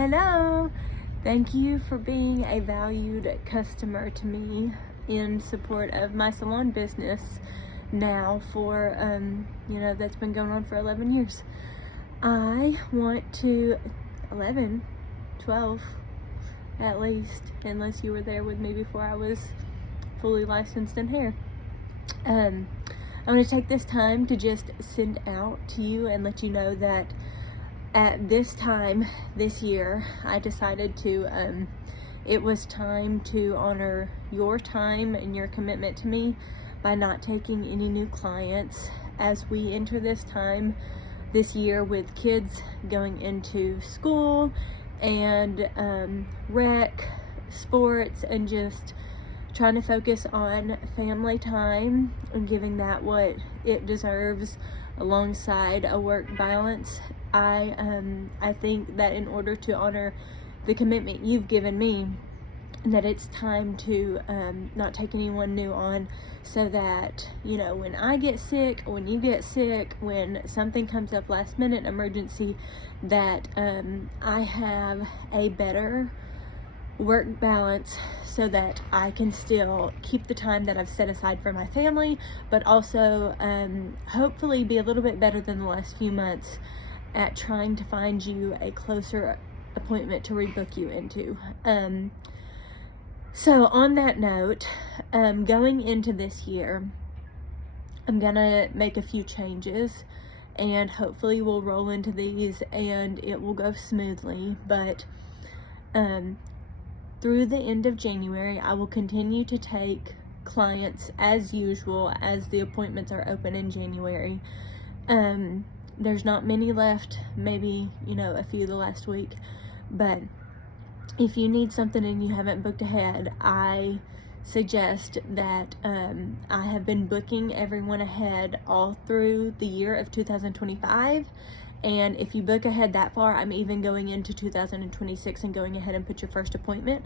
Hello! Thank you for being a valued customer to me in support of my salon business now for, that's been going on for 11 years. I want to, 11, 12 at least, unless you were there with me before I was fully licensed in hair. I'm going to take this time to just send out to you and let you know that at this time this year, I decided to, it was time to honor your time and your commitment to me by not taking any new clients as we enter this time this year with kids going into school and rec, sports, and just trying to focus on family time and giving that what it deserves alongside a work balance. I think that in order to honor the commitment you've given me, that it's time to not take anyone new on, so that, when I get sick, when you get sick, when something comes up last minute emergency, that I have a better work balance so that I can still keep the time that I've set aside for my family, but also hopefully be a little bit better than the last few months at trying to find you a closer appointment to rebook you into. So on that note, going into this year, I'm gonna make a few changes and hopefully we'll roll into these and it will go smoothly, but through the end of January, I will continue to take clients as usual as the appointments are open in January. There's not many left, maybe, a few the last week, but if you need something and you haven't booked ahead, I suggest that I have been booking everyone ahead all through the year of 2025. And if you book ahead that far, I'm even going into 2026 and going ahead and put your first appointment.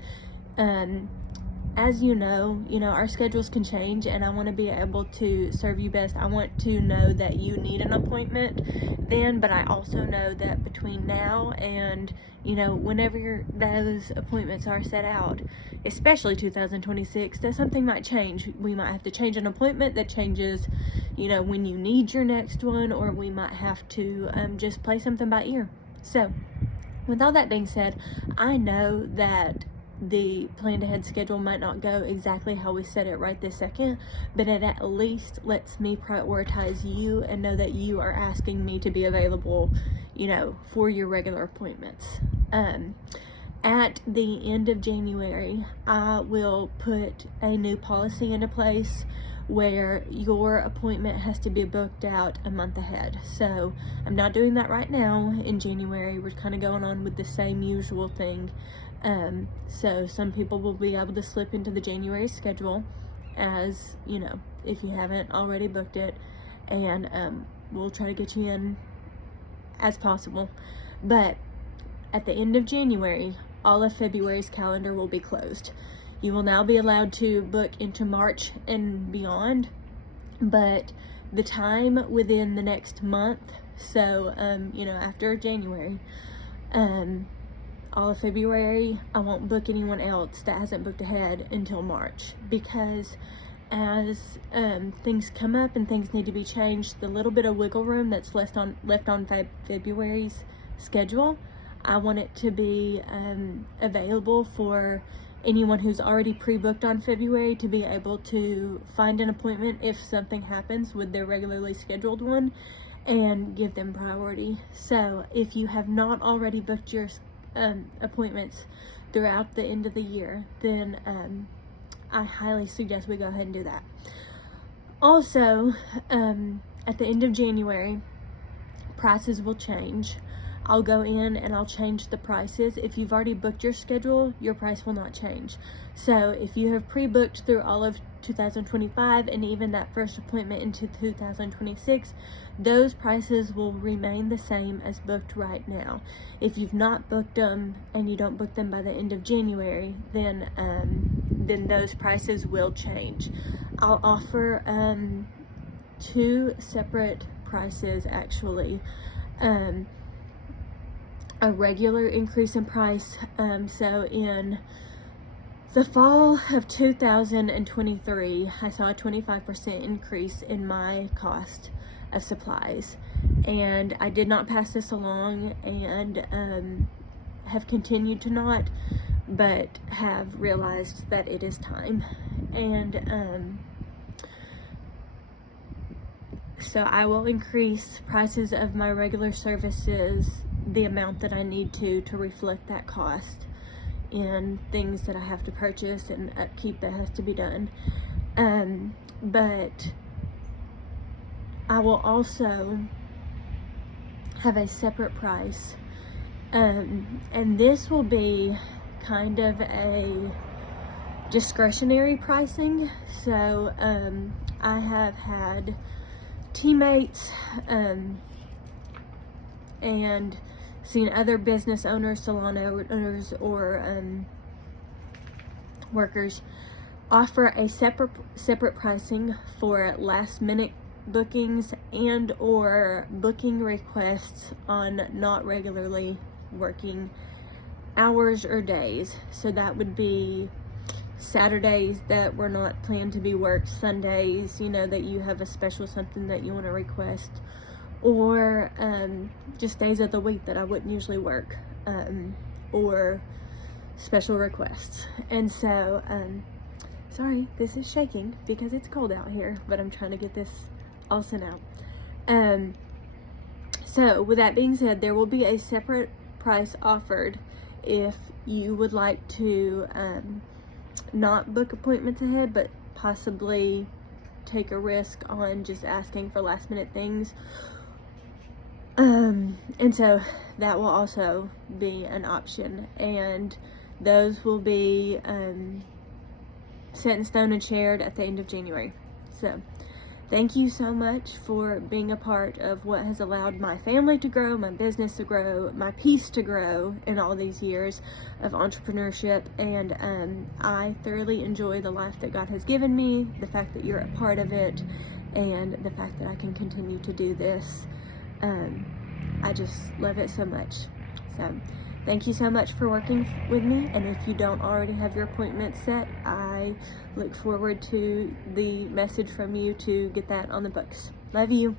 As you know, our schedules can change and I want to be able to serve you best. I want to know that you need an appointment then, but I also know that between now and, whenever those appointments are set out, especially 2026, that something might change. We might have to change an appointment that changes, when you need your next one, or we might have to just play something by ear. So, with all that being said, I know that the planned ahead schedule might not go exactly how we set it right this second, but it at least lets me prioritize you and know that you are asking me to be available, for your regular appointments. At the end of January, I will put a new policy into place where your appointment has to be booked out a month ahead. So I'm not doing that right now in January. We're kind of going on with the same usual thing. So some people will be able to slip into the January schedule as, if you haven't already booked it, and we'll try to get you in as possible. But at the end of January, all of February's calendar will be closed. You will now be allowed to book into March and beyond, but the time within the next month, so, after January, all of February, I won't book anyone else that hasn't booked ahead until March, because as things come up and things need to be changed, the little bit of wiggle room that's left on February's schedule, I want it to be available for anyone who's already pre-booked on February to be able to find an appointment if something happens with their regularly scheduled one and give them priority. So if you have not already booked your appointments throughout the end of the year, then I highly suggest we go ahead and do that. Also, at the end of January, prices will change. I'll go in and I'll change the prices. If you've already booked your schedule, your price will not change. So if you have pre-booked through all of 2025 and even that first appointment into 2026, those prices will remain the same as booked right now. If you've not booked them and you don't book them by the end of January, then those prices will change. I'll offer 2 separate prices actually. a regular increase in price. So in the fall of 2023, I saw a 25% increase in my cost of supplies, and I did not pass this along, and have continued to not, but have realized that it is time. And so I will increase prices of my regular services the amount that I need to reflect that cost in things that I have to purchase and upkeep that has to be done. But I will also have a separate price, and this will be kind of a discretionary pricing. So I have had teammates and seen other business owners, salon owners, or workers offer a separate pricing for last minute bookings and or booking requests on not regularly working hours or days. So that would be Saturdays that were not planned to be worked, Sundays, you know, that you have a special something that you want to request, or just days of the week that I wouldn't usually work, or special requests. And so sorry, this is shaking because it's cold out here, but I'm trying to get this all sent out. So with that being said, there will be a separate price offered if you would like to not book appointments ahead, but possibly take a risk on just asking for last minute things. And so that will also be an option, and those will be set in stone and shared at the end of January. So thank you so much for being a part of what has allowed my family to grow, my business to grow, my peace to grow in all these years of entrepreneurship. And I thoroughly enjoy the life that God has given me, the fact that you're a part of it, and the fact that I can continue to do this. I just love it so much. So thank you so much for working with me, and if you don't already have your appointment set, I look forward to the message from you to get that on the books. Love you.